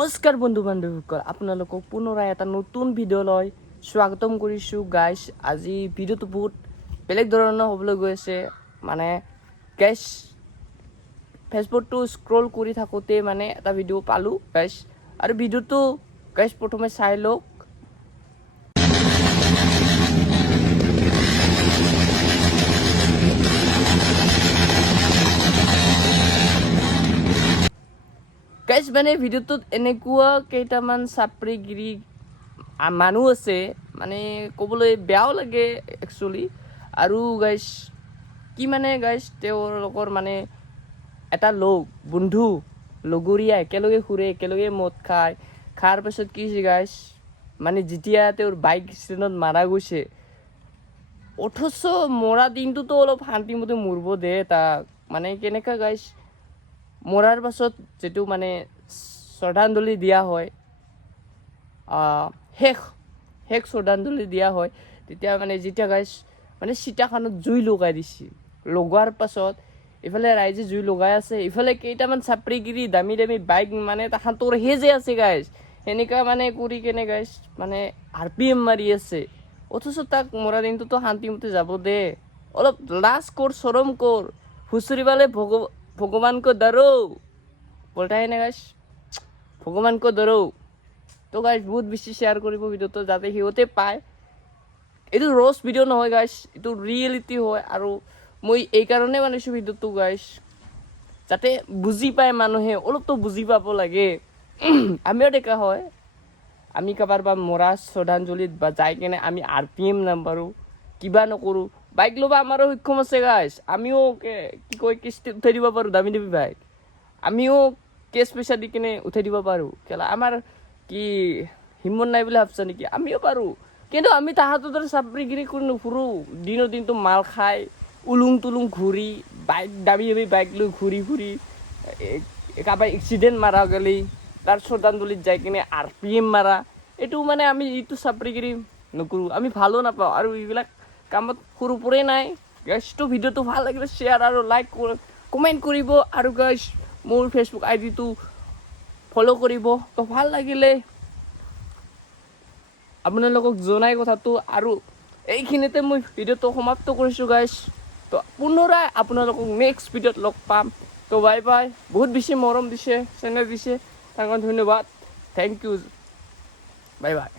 নমস্কাৰ বন্ধু বান্ধৱীসকল, আপোনালোকক পুনৰাই এটা নতুন ভিডিঅ'লৈ স্বাগতম কৰিছোঁ গাইছ। আজি ভিডিঅ'টো বহুত বেলেগ ধৰণৰ হ'বলৈ গৈ আছে। মানে গাইছ, ফেচবুকটো স্ক্ৰল কৰি থাকোঁতে মানে এটা ভিডিঅ' পালোঁ গাইছ, আৰু ভিডিঅ'টো গাইছ প্ৰথমে চাই লওক। গাইছ, মানে ভিডিঅ'টোত এনেকুৱা কেইটামান চাপৰিগিৰি মানুহ আছে, মানে ক'বলৈ বেয়াও লাগে একচুৱেলি। আৰু গাইছ কি মানে গাইছ, তেওঁলোকৰ মানে এটা বন্ধু লগৰীয়া একেলগে ঘূৰে, একেলগে মদ খায়। খোৱাৰ পাছত কি হৈছে গাইছ, মানে যেতিয়া তেওঁৰ বাইক এক্সিডেণ্টত মাৰা গৈছে, অথচ মৰা দিনটোতো অলপ শান্তিমতে মৰিব দে তাক। মানে কেনেকুৱা গাইছ, মৰাৰ পাছত যিটো মানে শ্ৰদ্ধাঞ্জলি দিয়া হয়, শেষ শ্ৰদ্ধাঞ্জলি দিয়া হয়, তেতিয়া মানে যেতিয়া গাইছ মানে চিতাখনত জুই লগাই দিছে। লগোৱাৰ পাছত ইফালে ৰাইজে জুই লগাই আছে, ইফালে কেইটামান চাপৰিগিৰি দামী দামী বাইক মানে তাহাঁতৰ যে আছে গাইছ, সেনেকুৱা মানে কৰি কেনে গাইছ মানে RPM মাৰি আছে। অথচ তাক মৰা দিনটোতো শান্তিমতে যাব দে, অলপ লাজ কৰ, চৰম কৰ। হুঁচৰি বালে ভগৱান কো ডৰো বলতা है ना गाइस, ভগৱান কো ডৰো। তো গাইছ বহুত বেছি শ্বেয়াৰ কৰিব ভিডিঅ'টো, যাতে সিহঁতে পায়। এইটো ৰ'ষ্ট ভিডিঅ' নহয় গাইছ, এইটো ৰিয়েলিটি হয়। আৰু মই এইকাৰণে বনাইছোঁ ভিডিঅ'টো গাইছ, যাতে বুজি পায় মানুহে, অলপতো বুজি পাব লাগে। আমিও দেখা হয়, আমি কাৰোবাৰ বা মৰা শ্ৰদ্ধাঞ্জলিত বা যাই কেনে আমি RPM নাম্বাৰো কিবা নকৰোঁ। বাইক ল'ব আমাৰো সক্ষম আছে গাইছ, আমিও কি কয় কিস্তিত উঠাই দিব পাৰোঁ দামী দামী বাইক, আমিও কেছ পইচা দি কিনে উঠাই দিব পাৰোঁ। কেলা আমাৰ কি হিম্মত নাই বুলি ভাবছা নেকি? আমিও পাৰোঁ, কিন্তু আমি তাহাঁতৰ দৰে চাপৰিগিৰি কৰি নুফুৰোঁ। দিনটো মাল খাই উলুং তুলুং ঘূৰি, বাইক দামী দামী বাইক লৈ ঘূৰি কাৰোবাৰ এক্সিডেণ্ট মাৰা গ'লে তাৰ শ্ৰদ্ধাঞ্জলিত যাই কিনে RPM মাৰা, এইটো মানে আমি এইটো চাপৰিগিৰি নকৰোঁ, আমি ভালো নাপাওঁ। আৰু এইবিলাক কামত সৰু পৰাই নাই গাইছটো। ভিডিঅ'টো ভাল লাগিলে শ্বেয়াৰ আৰু লাইক কমেণ্ট কৰিব, আৰু গাইছ মোৰ ফেচবুক আইডিটো ফ'ল' কৰিব। তো ভাল লাগিলে আপোনালোকক জনাই কথাটো, আৰু এইখিনিতে মই ভিডিঅ'টো সমাপ্ত কৰিছোঁ গাইছ। তো পুনৰাই আপোনালোকক নেক্সট ভিডিঅ'ত লগ পাম। তো বাই বাই। বহুত বেছি মৰম দিছে, চেনেল দিছে, তাৰ কাৰণে ধন্যবাদ, থেংক ইউ, বাই বাই।